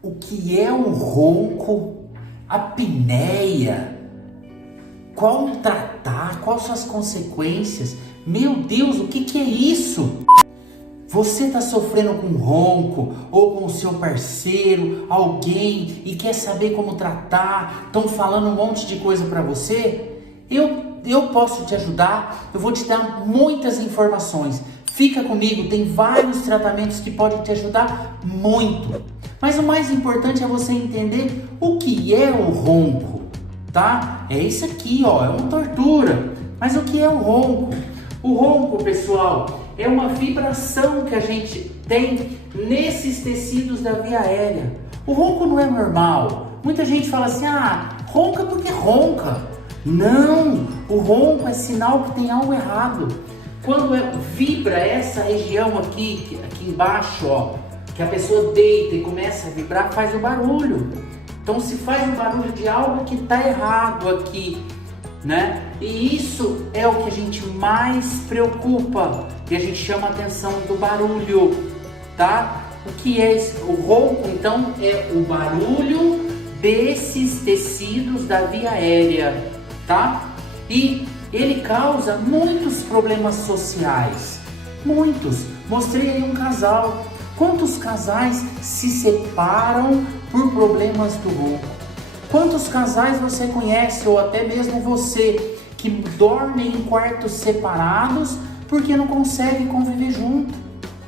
O que é o ronco, a apneia, qual tratar, quais são as consequências? Meu Deus, o que é isso? Você está sofrendo com ronco ou com o seu parceiro, alguém, e quer saber como tratar? Estão falando um monte de coisa para você? Eu posso te ajudar, eu vou te dar muitas informações. Fica comigo, tem vários tratamentos que podem te ajudar muito. Mas o mais importante é você entender o que é o ronco, tá? É isso aqui, ó, é uma tortura. Mas o que é o ronco? O ronco, pessoal, é uma vibração que a gente tem nesses tecidos da via aérea. O ronco não é normal. Muita gente fala assim, ronca porque ronca. Não, o ronco é sinal que tem algo errado. Quando vibra essa região aqui embaixo, ó, que a pessoa deita e começa a vibrar, faz o barulho. Então se faz o barulho de algo que está errado aqui, né? E isso é o que a gente mais preocupa, e a gente chama a atenção do barulho, tá? O que é esse? O ronco, então, é o barulho desses tecidos da via aérea, tá? E ele causa muitos problemas sociais, muitos. Mostrei aí um casal. Quantos casais se separam por problemas do ronco? Quantos casais você conhece, ou até mesmo você, que dormem em quartos separados porque não conseguem conviver junto?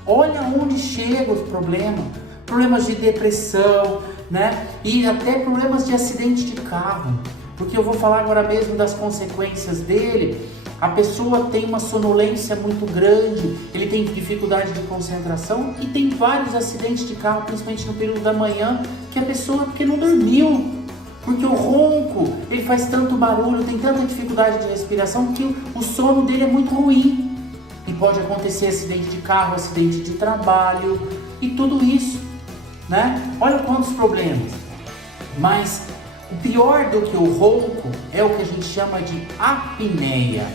Olha onde chega os problemas. Problemas de depressão, né? E até problemas de acidente de carro. Porque eu vou falar agora mesmo das consequências dele. A pessoa tem uma sonolência muito grande, ele tem dificuldade de concentração e tem vários acidentes de carro, principalmente no período da manhã, que a pessoa porque não dormiu. Porque o ronco, ele faz tanto barulho, tem tanta dificuldade de respiração que o sono dele é muito ruim. E pode acontecer acidente de carro, acidente de trabalho e tudo isso, né? Olha quantos problemas. Mas o pior do que o ronco é o que a gente chama de apneia,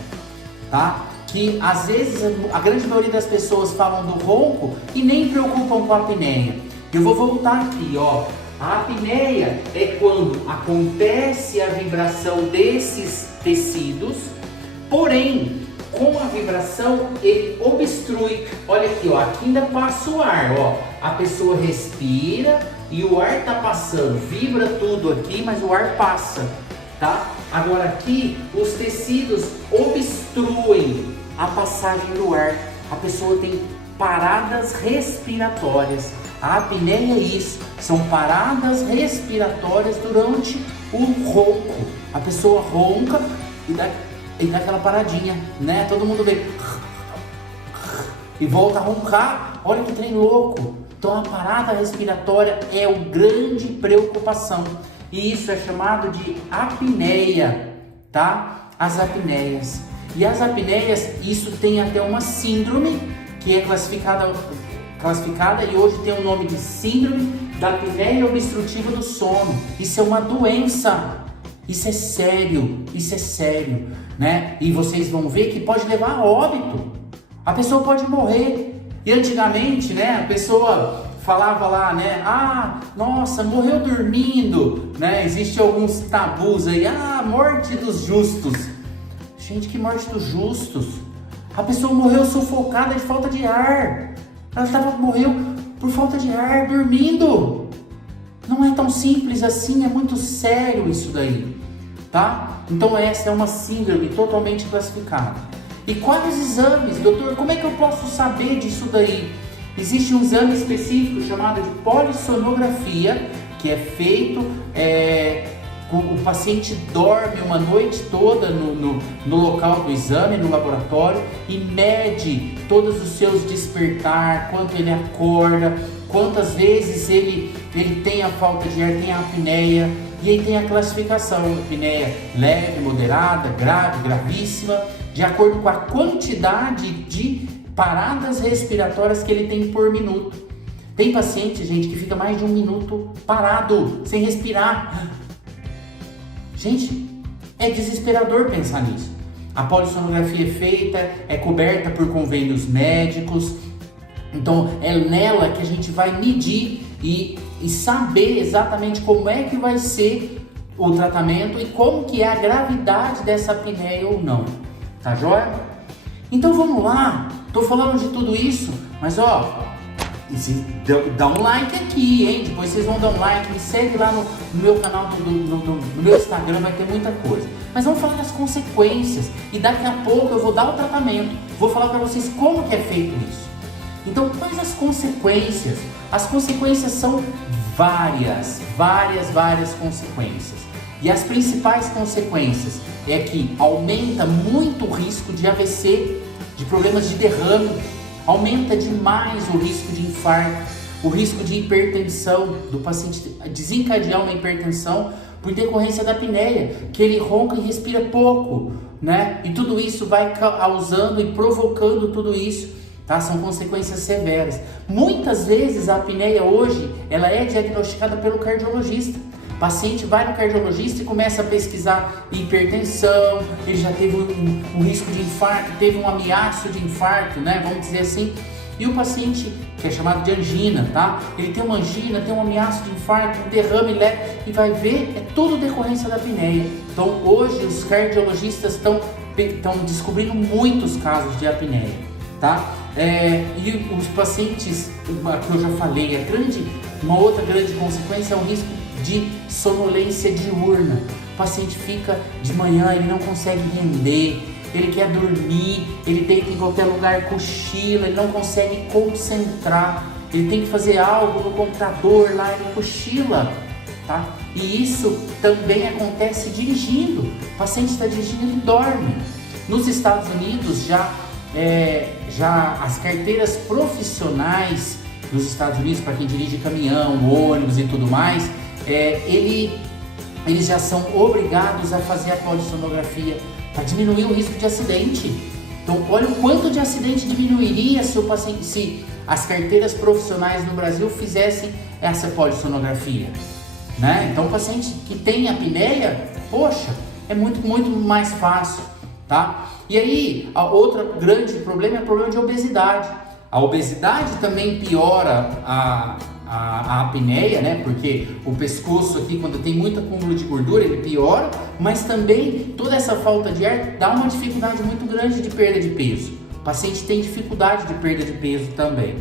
tá? Que às vezes a grande maioria das pessoas falam do ronco e nem preocupam com a apneia. Eu vou voltar aqui, ó. A apneia é quando acontece a vibração desses tecidos, porém, com a vibração ele obstrui. Olha aqui, ó, aqui ainda passa o ar, ó. A pessoa respira e o ar tá passando, vibra tudo aqui, mas o ar passa, tá? Agora aqui os tecidos obstruem a passagem do ar. A pessoa tem paradas respiratórias. A apneia é isso, são paradas respiratórias durante o ronco. A pessoa ronca e dá aquela paradinha, né? Todo mundo vê e volta a roncar. Olha que trem louco. Então a parada respiratória é uma grande preocupação. E isso é chamado de apneia, tá? As apneias. E as apneias, isso tem até uma síndrome que é classificada e hoje tem o nome de síndrome da apneia obstrutiva do sono. Isso é uma doença. Isso é sério, né? E vocês vão ver que pode levar a óbito. A pessoa pode morrer. E antigamente, né, a pessoa falava lá, né? Nossa, morreu dormindo, né? Existem alguns tabus aí. Morte dos justos. Gente, que morte dos justos? A pessoa morreu sufocada de falta de ar. Ela morreu por falta de ar, dormindo. Não é tão simples assim, é muito sério isso daí, tá? Então essa é uma síndrome totalmente classificada. E quais exames, doutor? Como é que eu posso saber disso daí? Existe um exame específico chamado de polissonografia, que é feito, o paciente dorme uma noite toda no local do exame, no laboratório, e mede todos os seus despertar, quanto ele acorda, quantas vezes ele tem a falta de ar, tem a apneia, e aí tem a classificação, apneia leve, moderada, grave, gravíssima, de acordo com a quantidade de paradas respiratórias que ele tem por minuto. Tem paciente, gente, que fica mais de 1 minuto parado, sem respirar. Gente, é desesperador pensar nisso. A polissonografia é feita, é coberta por convênios médicos. Então é nela que a gente vai medir e saber exatamente como é que vai ser o tratamento e como que é a gravidade dessa apneia ou não, tá joia? Então vamos lá, tô falando de tudo isso, mas ó, dá um like aqui, hein? Depois vocês vão dar um like, me segue lá no meu canal, no meu Instagram, vai ter muita coisa. Mas vamos falar das consequências e daqui a pouco eu vou dar o tratamento, vou falar para vocês como que é feito isso. Então, quais as consequências? As consequências são várias consequências. E as principais consequências é que aumenta muito o risco de AVC, de problemas de derrame, aumenta demais o risco de infarto, o risco de hipertensão, do paciente desencadear uma hipertensão por decorrência da apneia, que ele ronca e respira pouco, né? E tudo isso vai causando e provocando tudo isso, tá? São consequências severas. Muitas vezes a apneia hoje, ela é diagnosticada pelo cardiologista. O paciente vai no cardiologista e começa a pesquisar hipertensão, ele já teve um risco de infarto, teve um ameaço de infarto, né? Vamos dizer assim. E o paciente, que é chamado de angina, tá? Ele tem uma angina, tem um ameaço de infarto, um derrame leve, e vai ver, é tudo decorrência da apneia. Então hoje os cardiologistas estão descobrindo muitos casos de apneia, tá? E os pacientes, que eu já falei, uma outra grande consequência é o risco de sonolência diurna. O paciente fica de manhã, ele não consegue render, ele quer dormir, ele deita em qualquer lugar, cochila, ele não consegue concentrar, ele tem que fazer algo no computador lá, ele cochila, tá? E isso também acontece dirigindo. O paciente está dirigindo e dorme. Nos Estados Unidos já as carteiras profissionais nos Estados Unidos, para quem dirige caminhão, ônibus e tudo mais, eles já são obrigados a fazer a polissonografia para diminuir o risco de acidente. Então, olha o quanto de acidente diminuiria se as carteiras profissionais no Brasil fizessem essa polissonografia, né? Então, o paciente que tem apneia, poxa, é muito mais fácil, tá? E aí, outro grande problema é o problema de obesidade. A obesidade também piora a apneia, né? Porque o pescoço aqui, quando tem muito acúmulo de gordura, ele piora, mas também toda essa falta de ar dá uma dificuldade muito grande de perda de peso. O paciente tem dificuldade de perda de peso também,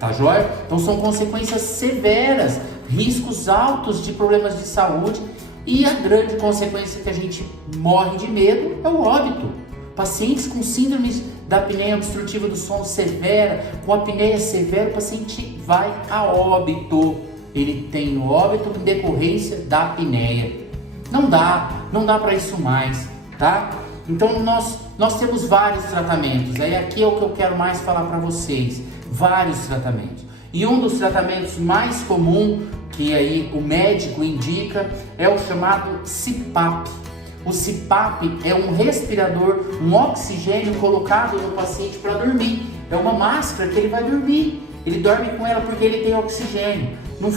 tá joia? Então são consequências severas, riscos altos de problemas de saúde, e a grande consequência que a gente morre de medo é o óbito. Pacientes com síndromes da apneia obstrutiva do sono severa, com apneia severa, o paciente vai a óbito. Ele tem óbito em decorrência da apneia. Não dá para isso mais, tá? Então nós temos vários tratamentos. Aí aqui é o que eu quero mais falar para vocês. Vários tratamentos. E um dos tratamentos mais comum que aí o médico indica é o chamado CPAP. O CPAP é um respirador, um oxigênio colocado no paciente para dormir. É uma máscara que ele vai dormir. Ele dorme com ela porque ele tem oxigênio. Não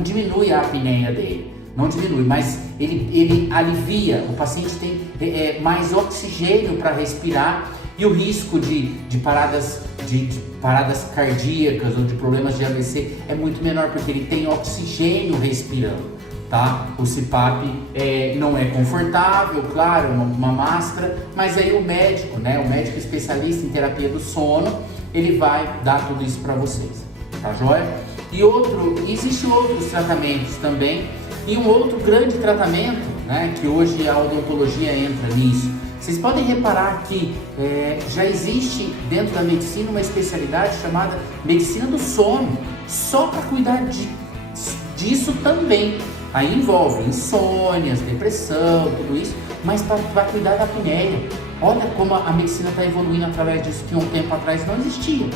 diminui a apneia dele, não diminui, mas ele alivia. O paciente tem mais oxigênio para respirar, e o risco de paradas cardíacas ou de problemas de AVC é muito menor porque ele tem oxigênio respirando. Tá? O CPAP não é confortável, claro, uma máscara, mas aí o médico especialista em terapia do sono, ele vai dar tudo isso para vocês, tá joia? E existem outros tratamentos também, e um outro grande tratamento, né, que hoje a odontologia entra nisso. Vocês podem reparar que já existe dentro da medicina uma especialidade chamada medicina do sono, só para cuidar disso também. Aí envolve insônias, depressão, tudo isso, mas para cuidar da apneia. Olha como a medicina está evoluindo através disso, que um tempo atrás não existia.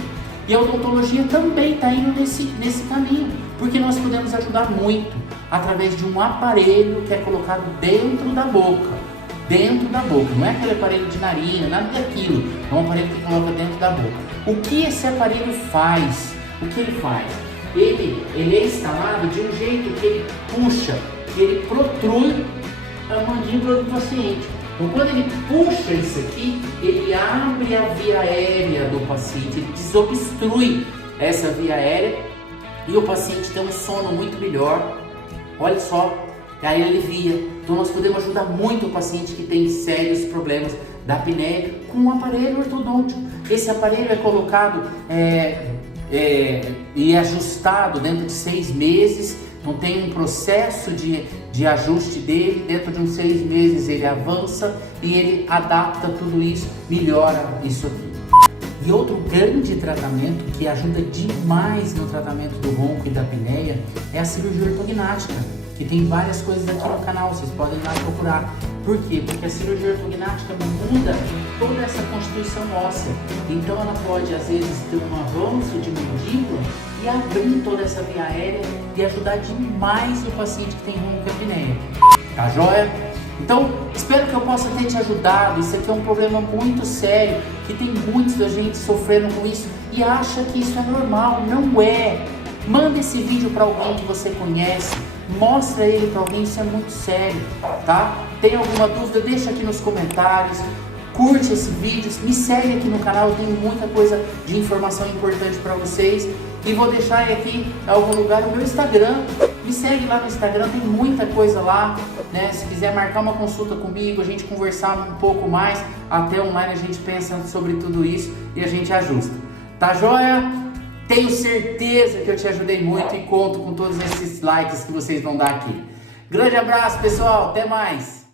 E a odontologia também está indo nesse caminho, porque nós podemos ajudar muito através de um aparelho que é colocado dentro da boca. Não é aquele aparelho de narina, nada daquilo. É um aparelho que coloca dentro da boca. O que esse aparelho faz? O que ele faz? Ele é instalado de um jeito que ele puxa, que ele protrui a mandíbula do paciente. Então, quando ele puxa isso aqui, ele abre a via aérea do paciente, ele desobstrui essa via aérea e o paciente tem um sono muito melhor. Olha só, aí alivia. Então nós podemos ajudar muito o paciente que tem sérios problemas da apneia com um aparelho ortodôntico. Esse aparelho é colocado e ajustado dentro de 6 meses. Não tem um processo de ajuste dele. Dentro de uns 6 meses ele avança e ele adapta tudo isso, melhora isso aqui. E outro grande tratamento que ajuda demais no tratamento do ronco e da apneia é a cirurgia ortognática, que tem várias coisas aqui no canal, vocês podem ir lá procurar. Por quê? Porque a cirurgia ortognática muda toda essa constituição óssea. Então ela pode, às vezes, ter um avanço de mandíbula e abrir toda essa via aérea e ajudar demais o paciente que tem ronco e apneia. Tá joia? Então, espero que eu possa ter te ajudado. Isso aqui é um problema muito sério, que tem muita gente sofrendo com isso e acha que isso é normal. Não é. Manda esse vídeo para alguém que você conhece, mostra ele para alguém, isso é muito sério, tá? Tem alguma dúvida? Deixa aqui nos comentários, curte esse vídeo, me segue aqui no canal, eu tenho muita coisa de informação importante para vocês. E vou deixar aqui em algum lugar o meu Instagram. Me segue lá no Instagram, tem muita coisa lá, né? Se quiser marcar uma consulta comigo, a gente conversar um pouco mais, até online a gente pensa sobre tudo isso e a gente ajusta. Tá joia? Tenho certeza que eu te ajudei muito e conto com todos esses likes que vocês vão dar aqui. Grande abraço, pessoal, até mais!